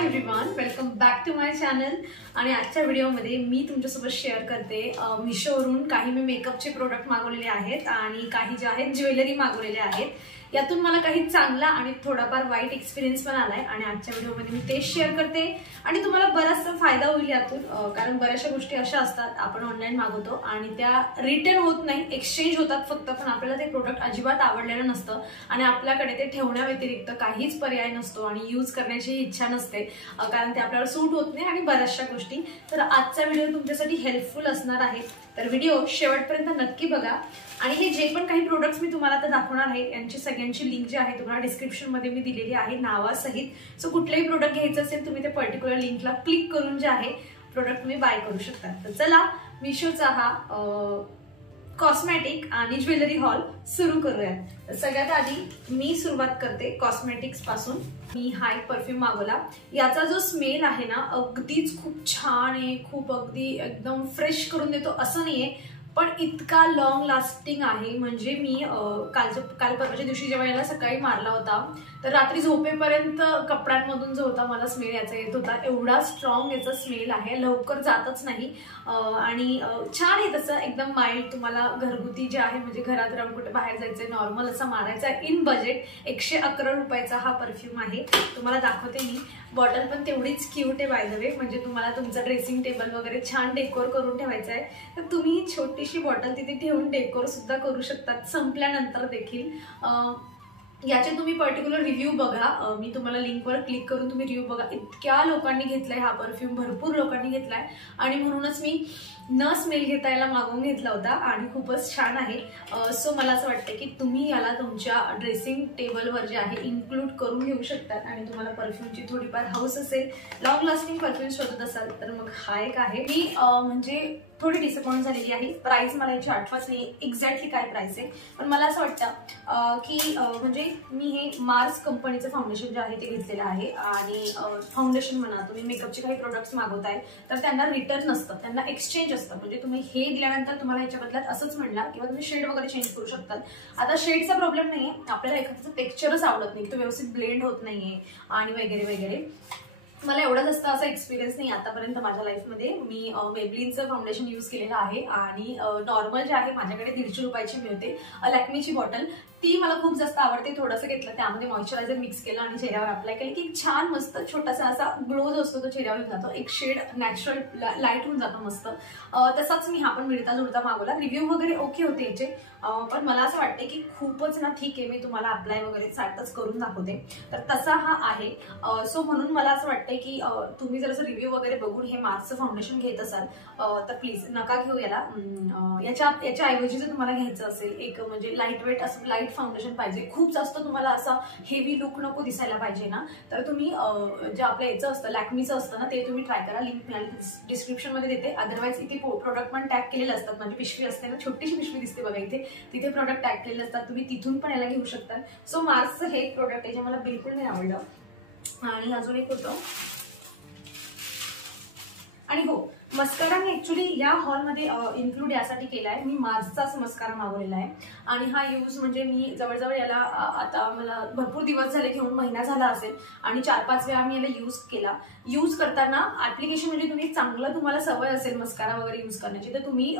High everyone, welcome back to my channel. आणि आजच्या व्हिडिओमध्ये मी तुमच्यासोबत शेअर करते मिशोवरून काही मी मेकअपचे प्रोडक्ट मागवलेले आहेत आणि काही जे आहेत ज्वेलरी मागवलेले आहेत। यातून मला काही चांगला आणि थोडाफार वाईट एक्सपिरियन्स पण आलाय आणि आजच्या व्हिडिओमध्ये मी तेच शेअर करते आणि तुम्हाला बराचसा फायदा होईल यातून। कारण बऱ्याचशा गोष्टी अशा असतात आपण ऑनलाईन मागवतो आणि त्या रिटर्न होत नाही, एक्सचेंज होतात फक्त, पण आपल्याला ते प्रोडक्ट अजिबात आवडलेलं नसतं आणि आपल्याकडे ते ठेवण्याव्यतिरिक्त काहीच पर्याय नसतो आणि यूज करण्याची इच्छा नसते कारण ते आपल्याला सूट होत नाही आणि बऱ्याचशा गोष्टी। तर आजचा व्हिडिओ तुमच्यासाठी हेल्पफुल असणार आहे, तर व्हिडिओ शेवटपर्यंत नक्की बघा। आणि हे जे पण काही प्रोडक्ट्स मी तुम्हाला आता दाखवणार आहे यांची सगळ्यांची लिंक जी आहे तुम्हाला डिस्क्रिप्शन मध्ये मी दिलेली आहे नावासहित। सो कुठलेही प्रोडक्ट घ्यायचं असेल तुम्ही त्या पर्टिक्युलर लिंकला क्लिक करून जे आहे प्रोडक्ट तुम्ही बाय करू शकता। तर चला मिशोचा हा कॉस्मेटिक आणि ज्वेलरी हॉल सुरू करूया। सगळ्यात आधी मी सुरुवात करते कॉस्मेटिक्स पासून। मी हा एक परफ्यूम मागवला, याचा जो स्मेल आहे ना अगदीच खूप छान आहे, खूप अगदी एकदम फ्रेश करून देतो असं नाहीये, पण इतका लॉंग लास्टिंग आहे। म्हणजे मी काल परवाच्या दिवशी जेव्हा याला सकाळी मारला होता तर रात्री झोपेपर्यंत कपड्यांमधून जो होता मला स्मेल याचा येत होता, एवढा स्ट्रॉंग याचा स्मेल आहे, लवकर जातच नाही आणि छान आहे तसं एकदम माइल्ड। तुम्हाला घरगुती जे आहे म्हणजे घरात राहून कुठे बाहेर जायचंय नॉर्मल असा मारायचा इन बजेट 111 रुपयाचा हा परफ्यूम आहे। तुम्हाला दाखवते मी, बॉटल पण तेवढीच क्यूट आहे बाय द वे। म्हणजे तुम्हाला तुमचं ड्रेसिंग टेबल वगैरे छान डेकोर करून ठेवायचं आहे तर तुम्ही छोटीशी बॉटल तिथे ठेवून डेकोर सुद्धा करू शकतात संपल्यानंतर देखील। याचे तुम्ही पर्टिक्युलर रिव्ह्यू बघा, मी तुम्हाला लिंकवर क्लिक करून तुम्ही रिव्ह्यू बघा। इतक्या लोकांनी घेतलाय हा परफ्यूम, भरपूर लोकांनी घेतलाय आणि म्हणूनच मी न स्मेल घेता याला मागवून घेतला होता आणि खूपच छान आहे। सो मला असं वाटतं की तुम्ही याला तुमच्या ड्रेसिंग टेबलवर जे आहे इन्क्लूड करून घेऊ शकतात आणि तुम्हाला परफ्यूमची थोडीफार हाऊस असेल, लॉंग लास्टिंग परफ्यूम शोधत असाल तर मग हा एक आहे। मी म्हणजे थोडी डिसअपॉइंट झालेली आहे। प्राइस मला याची आठवत नाही एक्झॅक्टली काय प्राइस आहे, पण मला असं वाटतं की म्हणजे मी हे मार्स कंपनीचं फाउंडेशन जे आहे ते घेतलेलं आहे आणि फाउंडेशन म्हणा तुम्ही मेकअपचे काही प्रोडक्ट्स मागवताय तर त्यांना रिटर्न नसतं, त्यांना एक्सचेंज असतं। म्हणजे तुम्ही हे दिल्यानंतर तुम्हाला याच्या बदल्यात असंच म्हणलं किंवा तुम्ही शेड वगैरे चेंज करू शकतात। आता शेडचा प्रॉब्लेम नाहीये, आपल्याला एखाद्याचं टेक्स्चरच आवडत नाही, तो व्यवस्थित ब्लेंड होत नाहीये आणि वगैरे वगैरे। मला एवढा जास्त असा एक्सपिरियन्स नाही आतापर्यंत माझ्या लाईफमध्ये। मी मेबलिनचं फाउंडेशन यूज केलेलं आहे आणि नॉर्मल जे आहे माझ्याकडे 150 रुपयाची मिळते लॅक्मीची बॉटल, ती मला खूप जास्त आवडते। थोडंसं घेतलं, त्यामध्ये मॉइश्चरायझर मिक्स केलं आणि चेहऱ्यावर अप्लाय केलं की छान मस्त छोटासा असा ग्लो जो असतो तो चेहऱ्यावर येऊन जातो, एक शेड नॅचरल लाईट होऊन जातो मस्त। तसाच मी हा पण मिळता जुळता मागवला। रिव्ह्यू वगैरे ओके होते याचे, पण मला असं वाटतं की खूपच ना ठीक आहे, मी तुम्हाला अप्लाय वगैरे सारखंच करून दाखवते तर तसा हा आहे। सो म्हणून मला असं वाटतं की तुम्ही जर असं रिव्ह्यू वगैरे बघून हे मार्सचं फाउंडेशन घेत असाल तर प्लीज नका घेऊ याला। याच्या ऐवजी जर तुम्हाला घ्यायचं असेल एक म्हणजे लाईट वेट असं लाईट फाउंडेशन पाहिजे, खूप जास्त तुम्हाला असा हेवी लुक नको दिसायला पाहिजे ना, तर तुम्ही जे आपलं याचं असतं लॅक्मीचं असतं ना ते तुम्ही ट्राय करा। लिंक मी डिस्क्रिप्शन मध्ये देते, अदरवाईज इथे प्रोडक्ट पण टॅग केलेले असतात। म्हणजे पिशवी असते ना, छोटीशी पिशवी दिसते बघा इथे, तिथे प्रोडक्ट टॅग केलेले असतात, तुम्ही तिथून पण याला घेऊ शकता। सो मार्सचं हे प्रोडक्ट आहे जे मला बिलकुल नाही आवडलं। आणि अजून एक होतं, आणि हो मस्कारा मी ऍक्च्युली या हॉलमध्ये इन्क्लूड यासाठी केला आहे, मी मार्सचाच मस्कारा मागवलेला आहे आणि हा यूज म्हणजे मी जवळजवळ याला आता मला भरपूर दिवस झाले, घेऊन महिना झाला असेल आणि 4-5 वेळा मी याला यूज केला। यूज करताना ऍप्लिकेशन म्हणजे तुम्ही चांगलं तुम्हाला सवय असेल मस्कारा वगैरे यूज करण्याची तर तुम्ही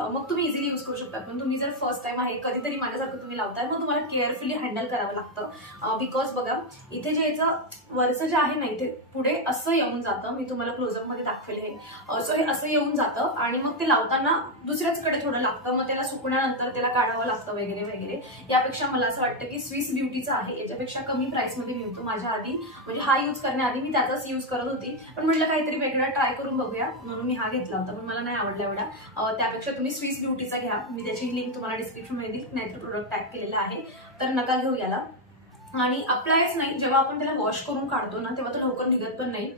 इझिली यूज करू शकता, पण तुम्ही जर फर्स्ट टाइम आहे कधीतरी माझ्यासारखं तुम्ही लावताय मग तुम्हाला केअरफुली हँडल करावं लागतं। बिकॉज बघा इथे जे याचं वरचं जे आहे ना इथे पुढे असं येऊन जातं, मी तुम्हाला क्लोजअप मध्ये दाखवले आहे। सो हे असं येऊन जातं आणि मग ते लावताना दुसऱ्याच कडे थोडं लागतं, मग त्याला सुकण्यानंतर त्याला काढावं लागतं वगैरे वगैरे। यापेक्षा मला असं वाटतं की स्विस ब्युटीचा आहे, याच्यापेक्षा कमी प्राइस मध्ये मिळतो। माझ्या आधी म्हणजे हा यूज करण्याआधी मी त्याचाच यूज करत होती, पण म्हटलं काहीतरी वेगळा ट्राय करून बघूया म्हणून मी हा घेतला होता, पण मला नाही आवडला एवढा। त्यापेक्षा तुम्ही स्विस ब्युटीचा घ्या, मी त्याची लिंक तुम्हाला डिस्क्रिप्शन मध्ये देईल, नाहीतर प्रोडक्ट टॅग केलेला आहे तर नका घेऊ याला। आणि अप्लायच नाही, जेव्हा आपण त्याला वॉश करून काढतो ना तेव्हा तो लवकर निघत पण नाही।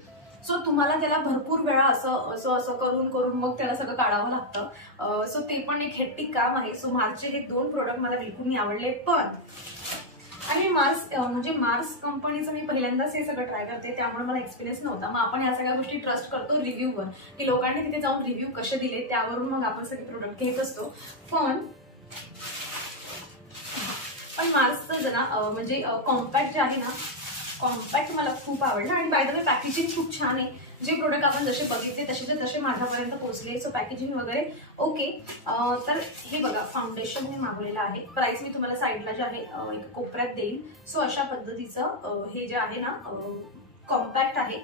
सो तुम्हाला त्याला भरपूर वेळा असं करून मग त्याला सगळं काढावं लागतं। सो ते पण एक हेक्टिक काम आहे। सो मार्सचे हे 2 प्रोडक्ट मला बिलकुल नाही आवडले, पण आणि मार्स कंपनीचं मी पहिल्यांदाच हे सगळं ट्राय करते त्यामुळे मला एक्सपिरियन्स नव्हता। मग आपण या सगळ्या गोष्टी ट्रस्ट करतो रिव्ह्यूवर की लोकांनी तिथे जाऊन रिव्ह्यू कसे दिले त्यावरून मग आपण सगळे प्रोडक्ट घेत असतो। पण मार्सचं जरा म्हणजे कॉम्पॅक्ट जे आहे ना कॉम्पॅक्ट मला खूप आवडलं आणि बाय द वे पॅकेजिंग खूप छान आहे. जे प्रोडक्ट आपण जसे बघितले तसे माझ्यापर्यंत पोहोचले. सो पॅकेजिंग वगैरे ओके. तर हे बघा फाउंडेशन मी मागवलेलं आहे. प्राइस मी तुम्हाला साईडला जे आहे एक कोपऱ्यात देईल. सो अशा पद्धतीचं हे जे आहे ना कॉम्पॅक्ट आहे.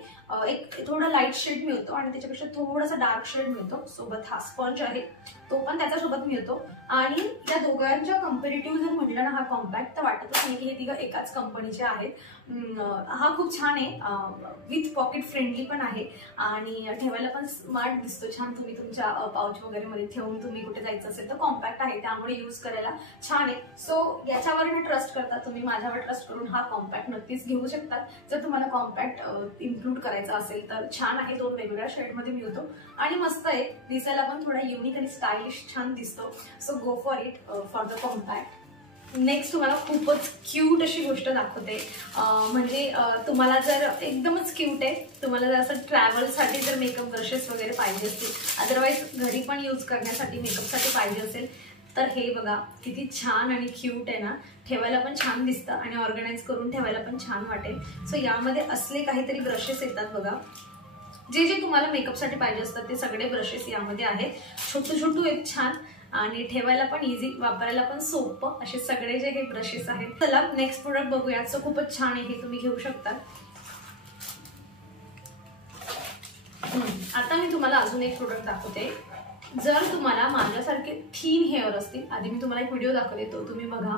एक थोडा लाईट शेड मिळतो आणि त्याच्यापेक्षा थोडासा डार्क शेड मिळतो. सोबत हा स्पंज आहे तो पण त्याच्यासोबत मिळतो. आणि या दोघांच्या कम्पॅरेटिव्ह जर म्हटलं ना हा कॉम्पॅक्ट तर वाटतच नाही की हे तिघं एकाच कंपनीचे आहेत. हा खूप छान आहे. विथ पॉकेट फ्रेंडली पण आहे आणि ठेवायला पण स्मार्ट दिसतो छान. तुम्ही तुमच्या पाउच वगैरे मध्ये ठेवून तुम्ही कुठे जायचं असेल तर कॉम्पॅक्ट आहे त्यामुळे यूज करायला छान आहे. सो याच्यावर मी ट्रस्ट करता तुम्ही माझ्यावर ट्रस्ट करून हा कॉम्पॅक्ट नक्कीच घेऊ शकता. जर तुम्हाला कॉम्पॅक्ट इन्क्लूड करायचा असेल तर छान आहे. 2 वेगवेगळ्या शेडमध्ये मिळतो आणि मस्त आहे. दिसायला पण थोडा युनिक आणि स्टायलिश छान दिसतो. So go for it for the compact. Next तुम्हाला खूपच क्यूट अशी गोष्ट दाखवते. म्हणजे तुम्हाला जर एकदमच क्यूट आहे. तुम्हाला जर असं ट्रॅव्हलसाठी जर मेकअप ब्रशेस वगैरे पाहिजे असतील, अदरवाईज घरी पण यूज करण्यासाठी मेकअपसाठी पाहिजे असेल तर हे बघा किती छान आणि क्यूट आहे ना. ठेवायला पण छान दिसतं आणि ऑर्गनाइज करून ठेवायला पण छान वाटेल. सो यामध्ये असले काहीतरी ब्रशेस येतात बघा. जे तुम्हाला मेकअपसाठी पाहिजे असतात ते सगळे ब्रशेस यामध्ये आहेत. छोटू आहेत छान आणि ठेवायला पण इझी, वापरायला पण सोपं असे सगळे जे हे ब्रशेस आहेत. चला नेक्स्ट प्रोडक्ट बघूया. सो खूपच छान आहे हे, तुम्ही घेऊ शकता. आता मी तुम्हाला अजून एक प्रोडक्ट दाखवते. जर तुम्हाला माझ्यासारखे थिन हेअर असतील, आधी मी तुम्हाला एक व्हिडिओ दाखवते तो तुम्ही बघा.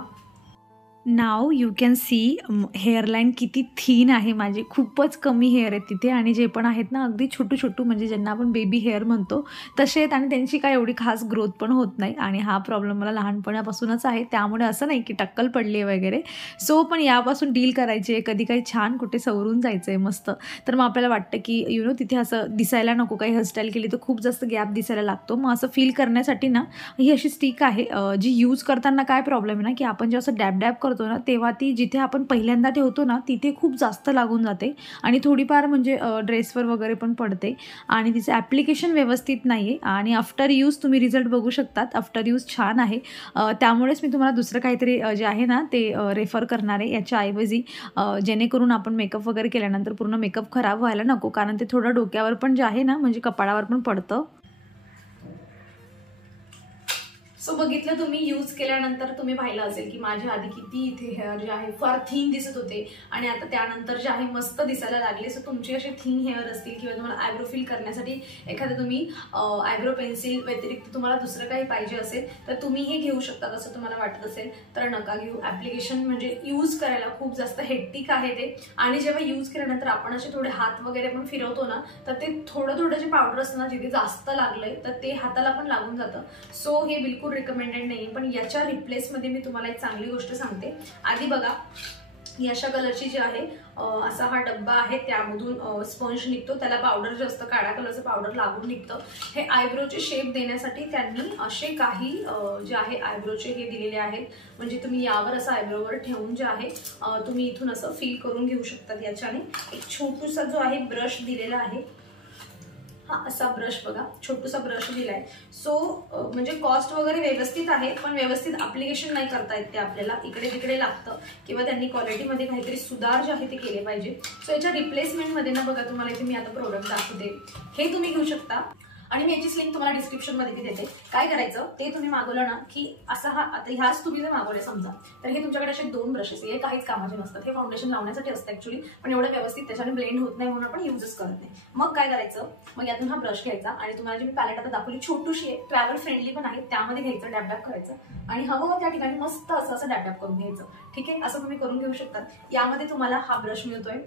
नाव यू कॅन सी हेअरलाईन किती थिन आहे माझी. खूपच कमी हेअर आहेत तिथे आणि जे पण आहेत ना अगदी छोटू म्हणजे ज्यांना आपण बेबी हेअर म्हणतो तसे आहेत आणि त्यांची काय एवढी खास ग्रोथ पण होत नाही. आणि हा प्रॉब्लेम मला लहानपणापासूनच आहे त्यामुळे असं नाही की टक्कल पडली आहे वगैरे. सो पण यापासून डील करायची आहे. कधी काही छान कुठे सवरून जायचं आहे मस्त तर मग आपल्याला वाटतं की तिथे असं दिसायला नको. काही हेअरस्टाईल केली तर खूप जास्त गॅप दिसायला लागतो. मग असं फील करण्यासाठी ना ही अशी स्टिक आहे जी यूज करताना काय प्रॉब्लेम आहे ना की आपण जेव्हा असं डॅब करतो ना तेव्हा ती जिथे आपण पहिल्यांदा ठेवतो ना तिथे खूप जास्त लागून जाते आणि थोडीफार म्हणजे ड्रेसवर वगैरे पण पडते आणि तिचं ॲप्लिकेशन व्यवस्थित नाही आहे. आणि आफ्टर यूज तुम्ही रिझल्ट बघू शकतात. आफ्टर यूज छान आहे. त्यामुळेच मी तुम्हाला दुसरं काहीतरी जे आहे ना ते रेफर करणार आहे याच्याऐवजी, जेणेकरून आपण मेकअप वगैरे केल्यानंतर पूर्ण मेकअप खराब व्हायला नको. कारण ते थोडं डोक्यावर पण जे आहे ना म्हणजे कपाळावर पण पडतं. सो बघितलं तुम्ही यूज केल्यानंतर तुम्ही पाहिलं असेल की माझ्या आधी किती इथे हेअर जे आहे फार थिन दिसत होते आणि आता त्यानंतर जे आहे मस्त दिसायला लागले. सो तुमचे असे थिन हेअर असतील किंवा तुम्हाला आयब्रो फिल करण्यासाठी एखादं तुम्ही आयब्रो पेन्सिल व्यतिरिक्त तुम्हाला दुसरं काही पाहिजे असेल तर तुम्ही हे घेऊ शकता. असं तुम्हाला वाटत असेल तर नका घेऊ. ॲप्लिकेशन म्हणजे यूज करायला खूप जास्त हेक्टिक आहे ते आणि जेव्हा यूज केल्यानंतर आपण असे थोडे हात वगैरे पण फिरवतो ना तर ते थोडं जे पावडर असतं ना जिथे जास्त लागलंय तर ते हाताला पण लागून जातं. सो हे बिलकुल रिकमेंडेड नाही. पण याच्या रिप्लेसमध्ये मी तुम्हाला एक चांगली गोष्ट सांगते. आधी बघा ही अशा कलरची जी आहे असा हा डब्बा आहे त्यामधून स्पंज निघतो. त्याला पावडर जे असतं काळ्या कलरचं पावडर लागून निघतं. हे आयब्रोचे शेप देण्यासाठी त्यांनी असे काही जे आहे आयब्रोचे हे दिलेले आहेत. म्हणजे तुम्ही यावर असं आयब्रोवर ठेवून जे आहे तुम्ही इथून असं फील करून घेऊ शकतात. याच्याने एक छोटूसा जो आहे ब्रश दिलेला आहे. हा असा ब्रश बघा छोटूसा ब्रश दिलाय. सो म्हणजे कॉस्ट वगैरे व्यवस्थित आहे पण व्यवस्थित ॲप्लिकेशन नाही करता येत ते आपल्याला. इकडे तिकडे लागतं किंवा त्यांनी क्वालिटीमध्ये काहीतरी सुधार जे आहे ते केले पाहिजे. सो याच्या रिप्लेसमेंटमध्ये ना बघा तुम्हाला इथे मी आता प्रोडक्ट दाखवते. हे तुम्ही घेऊ शकता आणि मी याचीच लिंक तुम्हाला डिस्क्रिप्शनमध्ये देते. काय करायचं ते तुम्ही मागवलं ना की असा हा आता ह्याच तुम्ही जर मागवले समजा तर हे तुमच्याकडे असे 2 ब्रशेस हे काहीच कामाचे नसतात. हे फाउंडेशन लावण्यासाठी असतं ऍक्च्युली पण एवढं व्यवस्थित त्याच्याने ब्लेंड होत नाही म्हणून आपण यूजच करत नाही. मग काय करायचं मग यातून हा ब्रश घ्यायचा आणि तुम्हाला जी मी पॅलेट आता दाखवली छोटूशी आहे ट्रॅव्हल फ्रेंडली पण आहे त्यामध्ये घ्यायचं डॅब करायचं आणि हवं त्या ठिकाणी मस्त असं डॅब करून घ्यायचं. ठीक आहे असं तुम्ही करून घेऊ शकता. यामध्ये तुम्हाला हा ब्रश मिळतोय.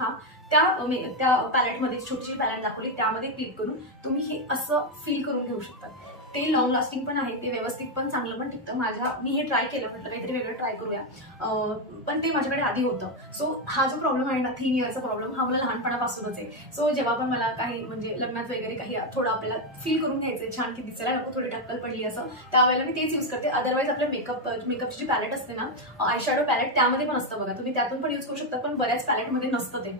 हा त्या पॅलेटमध्ये छोटीशी पॅलेट दाखवली त्यामध्ये क्लिक करून तुम्ही हे असं फील करून घेऊ शकता. ते लॉंग लास्टिंग पण आहे ते व्यवस्थित पण चांगलं पण टिकतं. मी हे ट्राय केलं म्हटलं काहीतरी वेगळं ट्राय करूया पण ते माझ्याकडे आधी होतं. सो हा जो प्रॉब्लेम आहे ना थिन हेअरचा प्रॉब्लेम हा मला लहानपणापासूनच आहे. सो जेव्हा पण मला काही म्हणजे लग्नात वगैरे काही थोडं आपल्याला फील करून घ्यायचंय छान की दिसायला नको थोडी टक्कल पडली असं त्यावेळेला मी तेच यूज करते. अदरवाईज आपल्या मेकअपची जी पॅलेट असते ना आय शॅडो पॅलेट त्यामध्ये पण असतं बघा तुम्ही त्यातून पण यूज करू शकता पण बऱ्याच पॅलेटमध्ये नसतं ते.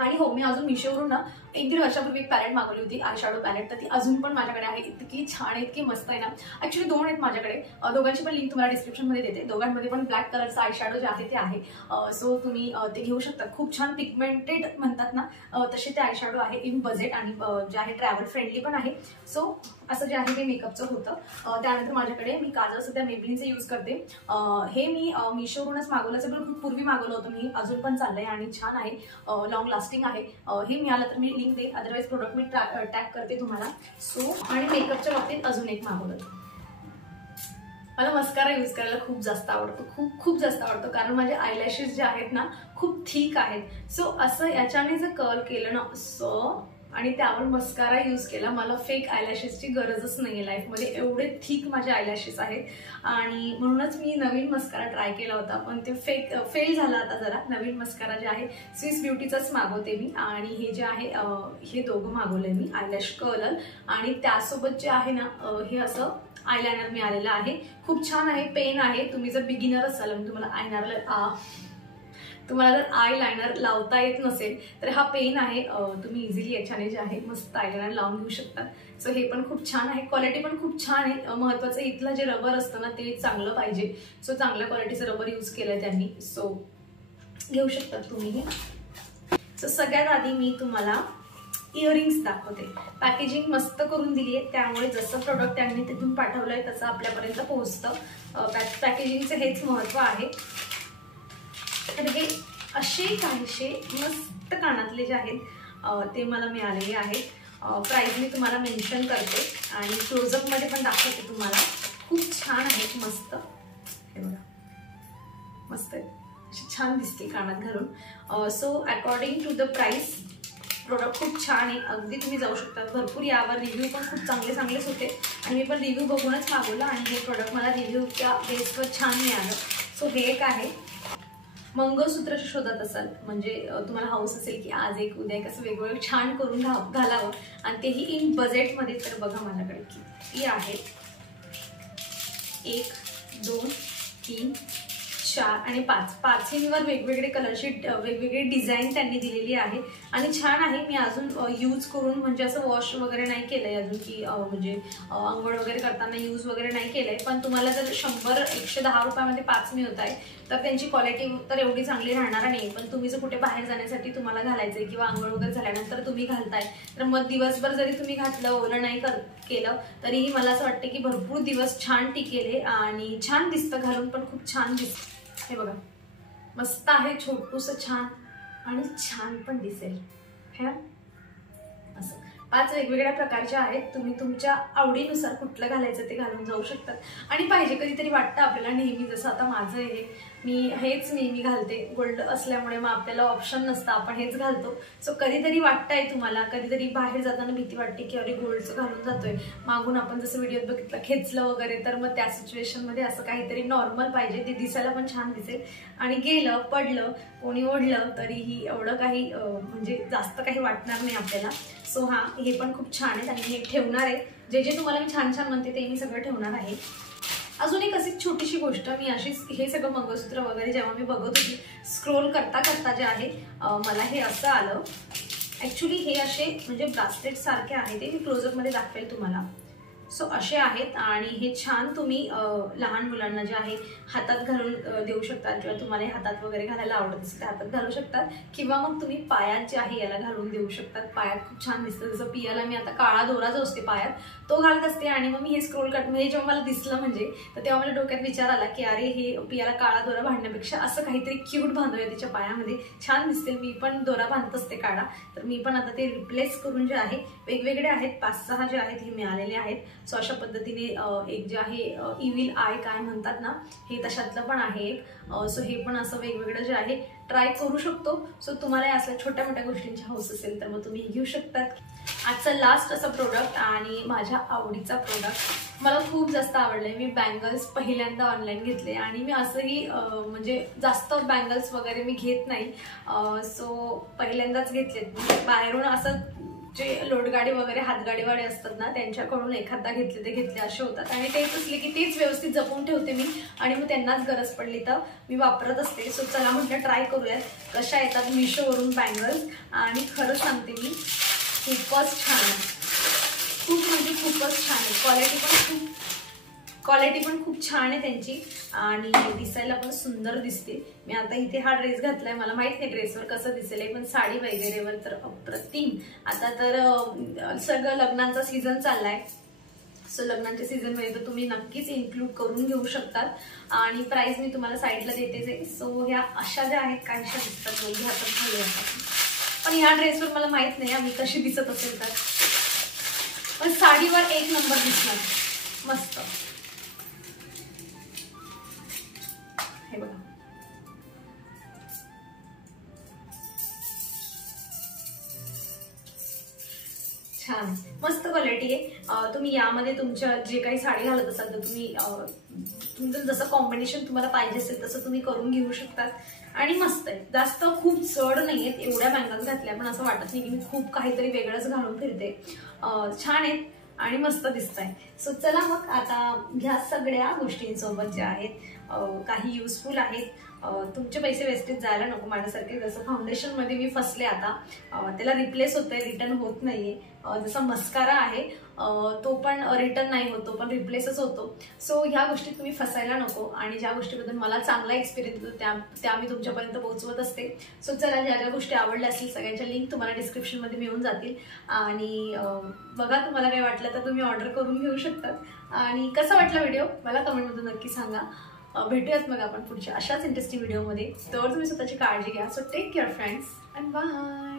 आणि हो, मी अजून मिशोवरून ना 1-1.5 वर्षापूर्वी एक पॅलेट मागवली होती, आय शॅडो पॅलेट. तर ती अजून पण माझ्याकडे आहे. इतकी छान आहे, इतकी मस्त आहे ना. ॲक्च्युली 2 आहेत माझ्याकडे. दोघांची पण लिंक तुम्हाला डिस्क्रिप्शनमध्ये देते. दोघांमध्ये पण ब्लॅक कलरचा आय शॅडो जे आहे ते आहे. सो तुम्ही ते घेऊ शकता. खूप छान पिगमेंटेड म्हणतात ना तसे ते आय शॅडो आहे इन बजेट आणि जे आहे ट्रॅव्हल फ्रेंडली पण आहे. सो असं जे आहे ते मेकअपचं होतं. त्यानंतर माझ्याकडे मी काजळ सध्या मेबलिनचे यूज करते. हे मी मिशोवरूनच मागवलं, पण खूप पूर्वी मागवलं होतं मी. अजून पण चाललंय आणि छान आहे, लॉंग लास्टिंग आहे. हे मिळालं तर मी लिंक देईन, अदरवाईज प्रोडक्ट मी टॅग करते तुम्हाला. सो आणि मेकअपच्या बाबतीत अजून एक मागवलं. मला मस्कारा यूज करायला खूप जास्त आवडतो, खूप जास्त आवडतो, कारण माझे आयलॅशेस जे आहेत ना खूप थिक आहेत. सो असं याच्याने जर कर्ल केलं ना असं आणि त्यावर मस्कारा यूज केला, मला फेक आयलॅशेसची गरजच नाही आहे लाईफमध्ये. एवढे थिक माझे आयलॅशेस आहेत आणि म्हणूनच मी नवीन मस्कारा ट्राय केला होता, पण ते फेल झाला. आता जरा नवीन मस्कारा जे आहे स्विस ब्युटीचाच मागवते मी. आणि हे जे आहे हे दोघं मागवलंय मी, आयलॅश कर्लर आणि त्यासोबत जे आहे ना हे असं आयलायनर मिळालेलं आहे. खूप छान आहे, पेन आहे. तुम्ही जर बिगिनर असाल आणि तुम्हाला जर आय लायनर लावता येत नसेल तर हा पेन आहे. तुम्ही इझिली याच्याने जे आहे मस्त आयलायनर लावून घेऊ शकता. सो हे पण खूप छान आहे, क्वालिटी पण खूप छान आहे. महत्वाचं इथलं जे रबर असतं ना ते चांगलं पाहिजे. सो चांगल्या क्वालिटीचं रबर यूज केलंय त्यांनी. सो घेऊ शकतात तुम्ही हे. सो सगळ्यात आधी मी तुम्हाला इयरिंग्स दाखवते. पॅकेजिंग मस्त करून दिली आहे, त्यामुळे जसं प्रोडक्ट त्यांनी तिथून पाठवलंय तसं आपल्यापर्यंत पोहोचतं. पॅकेजिंगचं हेच महत्व आहे. तर हे असे काहीसे मस्त कानातले जे आहेत ते मला मिळालेले आहेत. प्राइस मी तुम्हाला मेन्शन करते आणि क्लोजअपमध्ये पण दाखवते तुम्हाला. खूप छान आहेत, मस्त. हे बघा, मस्त आहे, असे छान दिसतील कानात घालून. So according to the price product खूप छान आहे. अगदी तुम्ही जाऊ शकता. भरपूर यावर रिव्ह्यू पण खूप चांगलेच होते आणि मी पण रिव्ह्यू बघूनच मागवलं आणि हे प्रोडक्ट मला रिव्ह्यूच्या बेसवर छान मिळालं. सो हे एक आहे. मंगळसूत्राच्या शोधात असाल, म्हणजे तुम्हाला हाऊस असेल की आज एक उद्या एक असं वेगवेगळं छान करून घालावं आणि तेही इन बजेटमध्ये, तर बघा माझ्याकडे किती आहे. 1, 2, 3, 4 आणि 5 पाचहींवर वेगवेगळे कलरची वेगवेगळी डिझाईन त्यांनी दिलेली आहे आणि छान आहे. मी अजून यूज करून म्हणजे असं वॉश वगैरे नाही केलंय अजून, की म्हणजे अंघोळ वगैरे करताना यूज वगैरे नाही केलंय. पण तुम्हाला जर 100-110 रुपयामध्ये 5 मिळत आहे तर त्यांची क्वालिटी तर एवढी चांगली राहणार नाही. पण तुम्ही जर कुठे बाहेर जाण्यासाठी तुम्हाला घालायचंय किंवा अंघोळ वगैरे झाल्यानंतर तुम्ही घालताय, तर मग दिवसभर जरी तुम्ही घातलं, ओलं नाही केलं तरीही मला असं वाटतं की भरपूर दिवस छान टिकेल आणि छान दिसतं घालून, पण खूप छान दिसतं. हे बघा, मस्त आहे, छोटूसं छान आणि छान पण दिसेल. हे असं 5 वेगवेगळ्या प्रकारचे आहेत. तुम्ही तुमच्या आवडीनुसार कुठलं घालायचं ते घालून जाऊ शकतात. आणि पाहिजे कधीतरी वाटतं आपल्याला नेहमी, जसं आता माझं हे मी हेच नेहमी घालते, गोल्ड असल्यामुळे मग आपल्याला ऑप्शन नसतं, आपण हेच घालतो. सो कधीतरी वाटतंय तुम्हाला, कधीतरी बाहेर जाताना भीती वाटते की अरे गोल्डचं घालून जातोय, मागून आपण जसं व्हिडिओत बघितलं खेचलं वगैरे, तर मग त्या सिच्युएशनमध्ये असं काहीतरी नॉर्मल पाहिजे, ते दिसायला पण छान दिसेल आणि गेलं पडलं कोणी ओढलं तरीही एवढं काही म्हणजे जास्त काही वाटणार नाही आपल्याला. सो हा, हे पण खूप छान आहेत आणि हे ठेवणार आहे. जे तुम्हाला मी छान म्हणते ते मी सगळं ठेवणार आहे. अजून एक अशी छोटीशी गोष्ट, मी अशीच हे सगळं मंगळसूत्र वगैरे जेव्हा मी बघत होती, स्क्रोल करता जे आहे मला हे असं आलं. ॲक्च्युली हे असे म्हणजे ब्रासलेट सारखे आहे, ते मी क्लोजअपमध्ये दाखवेल तुम्हाला. सो असे आहेत आणि हे छान तुम्ही लहान मुलांना जे आहे हातात घालून देऊ शकतात किंवा तुम्हाला हातात वगैरे घालायला आवडत असेल तर हातात घालू शकतात किंवा मग तुम्ही पायात जे आहे याला घालून देऊ शकतात. पायात खूप छान दिसतं. जसं पियाला मी आता काळा दोरा जो असते पायात तो घालत असते आणि मग मी हे स्क्रोल करत, म्हणजे जेव्हा मला दिसलं म्हणजे तर तेव्हा मला डोक्यात विचार आला की अरे हे पियाला काळा दोरा बांधण्यापेक्षा असं काहीतरी क्यूट बांधूया तिच्या पायामध्ये, छान दिसतील. मी पण दोरा बांधत असते काळा, तर मी पण आता ते रिप्लेस करून जे आहे वेगवेगळे आहेत 5-6 जे आहेत हे मिळालेले आहेत. सो अशा पद्धतीने एक जे आहे इव्हिल आय काय म्हणतात ना, हे तशातलं पण आहे एक. सो हे पण असं वेगवेगळं जे आहे ट्राय करू शकतो. सो तुम्हाला असल्या छोट्या मोठ्या गोष्टींची हौस असेल तर मग तुम्ही घेऊ शकतात. आजचा लास्ट असा प्रोडक्ट आणि माझ्या आवडीचा प्रोडक्ट, मला खूप जास्त आवडलंय. मी बँगल्स पहिल्यांदा ऑनलाईन घेतले आणि मी असंही म्हणजे जास्त बँगल्स वगैरे मी घेत नाही. सो पहिल्यांदाच घेतलेत. बाहेरून असं जे लोटगाडी वगैरे हातगाडीवाले असतात ना त्यांच्याकडून एखादा घेतले ते घेतले असे होतात आणि तेच असले की तेच व्यवस्थित जपून ठेवते मी आणि मग त्यांनाच गरज पडली तर मी वापरत असते. सो चला म्हटलं ट्राय करूयात कशा येतात मिशोवरून बँगल्स. आणि खरं सांगते मी खूपच छान आहे, खूप म्हणजे खूपच छान आहे. क्वालिटी पण खूप छान आहे त्यांची आणि दिसायला पण सुंदर दिसते. मी आता इथे हा ड्रेस घातलाय, मला माहित नाही ड्रेसवर कसं दिसेल पण साडी वगैरेवर तर अप्रतिम. आता तर सगळं लग्नाचा सीझन चाललाय. सो लग्नाच्या सीझन मध्ये तर तुम्ही नक्कीच इन्क्लूड करून घेऊ शकतात आणि प्राइस मी तुम्हाला साईडला देतेच आहे. सो ह्या अशा ज्या आहेत काहीशा दिसतात दोघी हातात झाले असतात पण ह्या ड्रेसवर मला माहित नाही आम्ही कशी दिसत असेल तर, पण साडीवर एक नंबर दिसणार मस्त. हे बघा छान मस्त क्वालिटी आहे. तुम्ही यामध्ये तुमच्या जे काही साडी घालत असाल तर तुम्ही तुमचं जसं कॉम्बिनेशन तुम्हाला पाहिजे असेल तसं तुम्ही करून घेऊ शकतात आणि मस्त आहे. जास्त खूप जड नाहीयेत, एवढ्या बँगल्स घातल्या पण असं वाटत नाही की मी खूप काहीतरी वेगळंच घालून फिरते. छान आहेत आणि मस्त दिसत आहे. सो चला मग आता ह्या सगळ्या गोष्टींसोबत ज्या आहेत काही युजफुल आहेत, तुमचे पैसे वेस्टेज जायला नको माझ्यासारखे. जसं फाउंडेशन मध्ये मी फसले आता, त्याला रिप्लेस होतंय, रिटर्न होत नाहीये. जसा मस्कारा आहे तो पण रिटर्न नाही होतो पण रिप्लेसच होतो. सो ह्या गोष्टीत तुम्ही फसायला नको आणि ज्या गोष्टीबद्दल मला चांगला एक्सपिरियन्स होतो त्या मी तुमच्यापर्यंत पोहोचवत असते. सो चला ज्या ज्या गोष्टी आवडल्या असतील सगळ्यांच्या लिंक तुम्हाला डिस्क्रिप्शन मध्ये मिळून जातील आणि बघा तुम्हाला काय वाटलं तर तुम्ही ऑर्डर करून घेऊ शकतात. आणि कसा वाटला व्हिडिओ मला कमेंटमध्ये नक्की सांगा. भेटूयात मग आपण पुढच्या अशाच इंटरेस्टिंग व्हिडिओमध्ये. तर तुम्ही स्वतःची काळजी घ्या. So take care friends and bye.